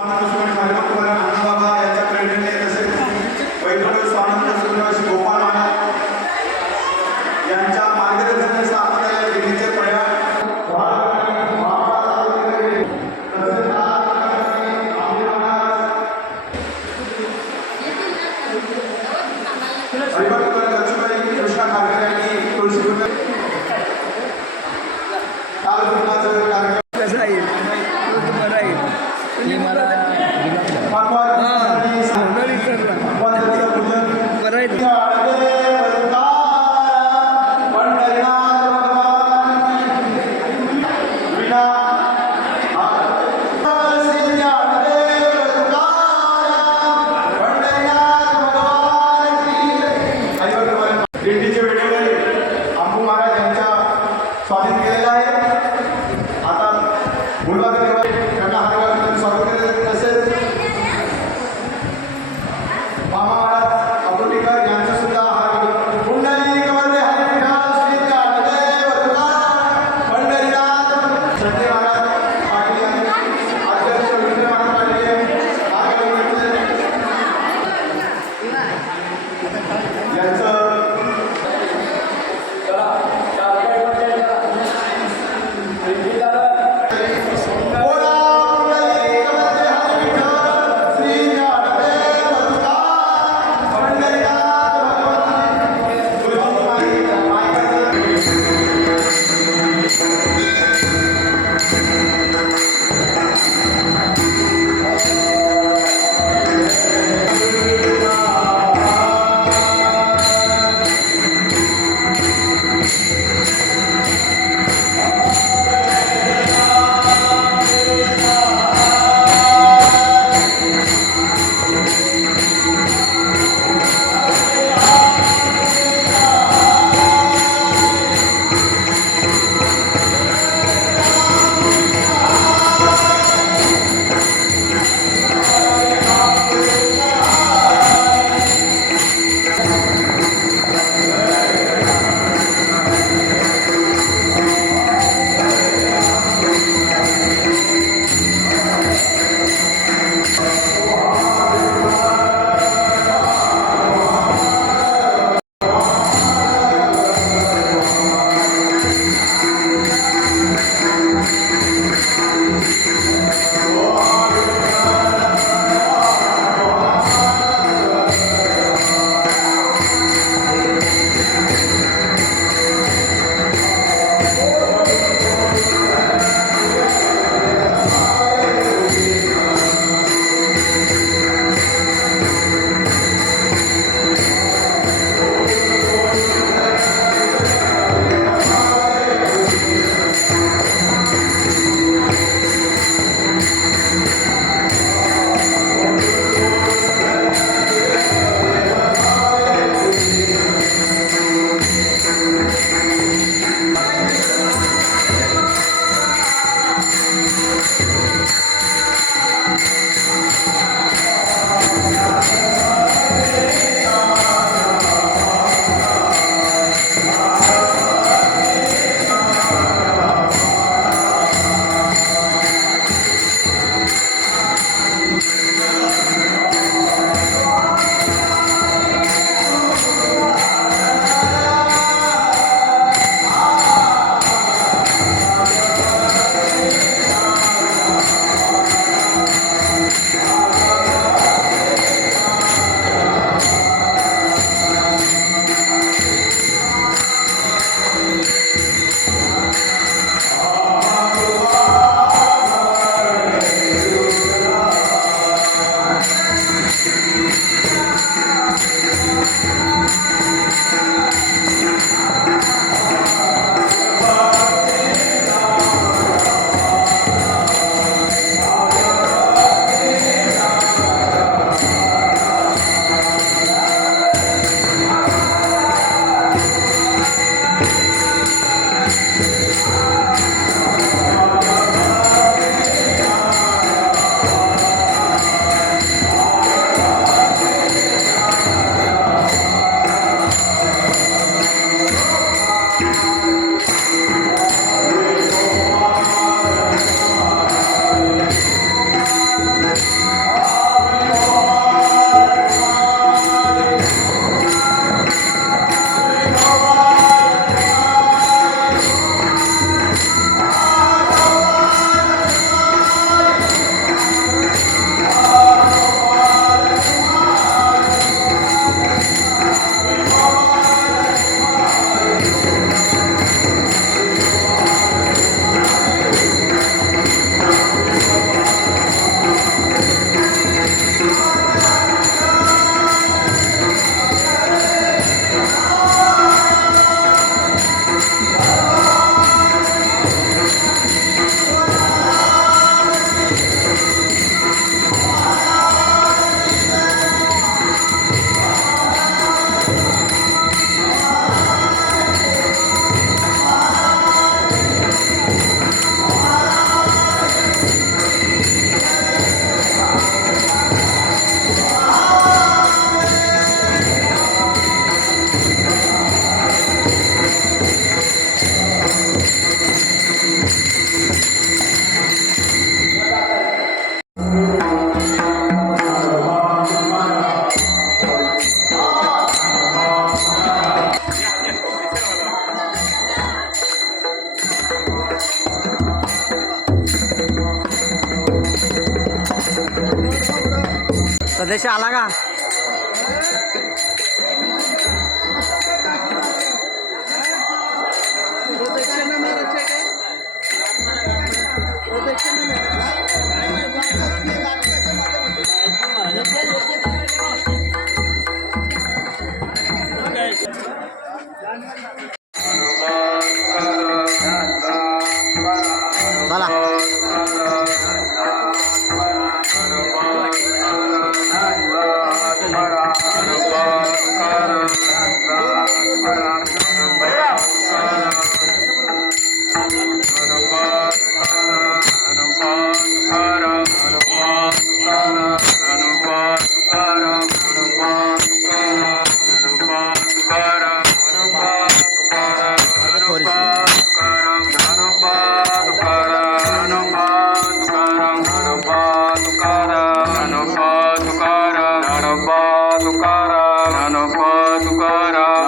बाबा यांच्या प्रेरणेने तसेच वैभव स्वामी गोपाल Hola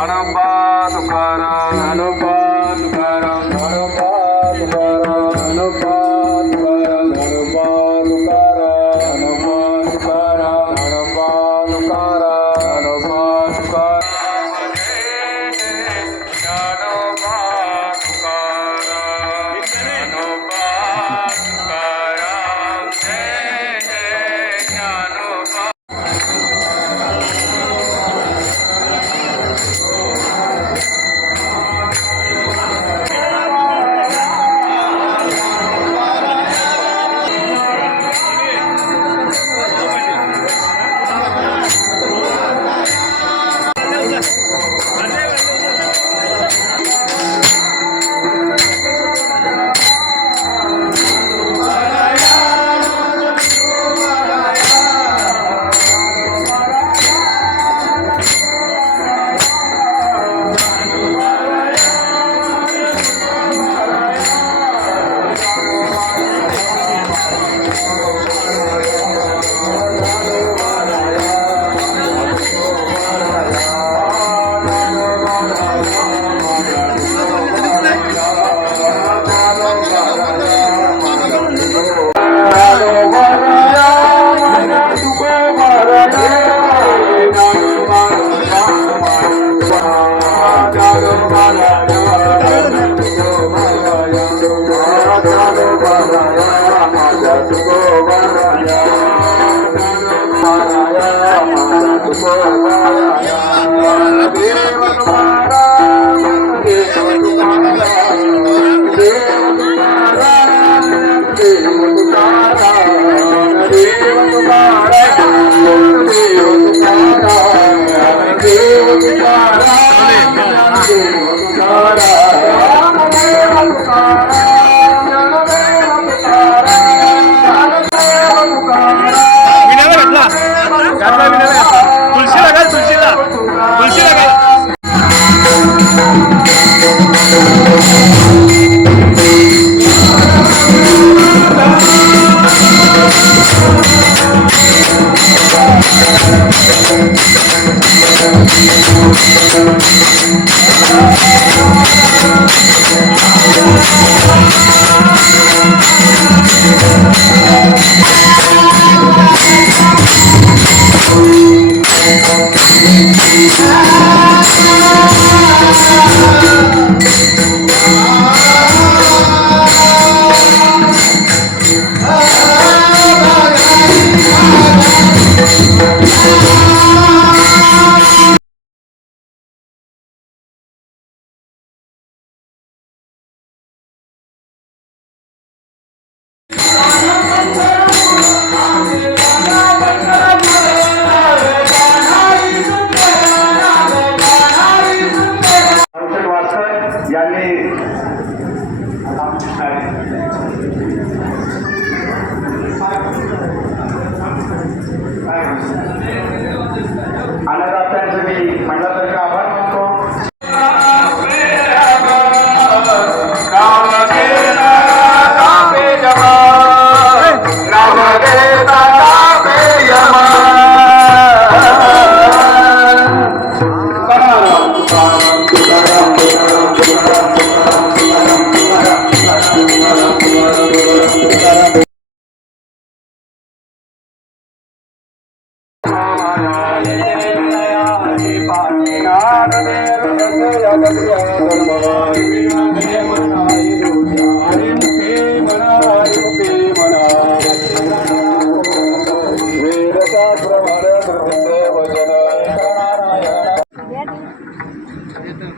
ஆடம்பா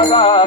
啊。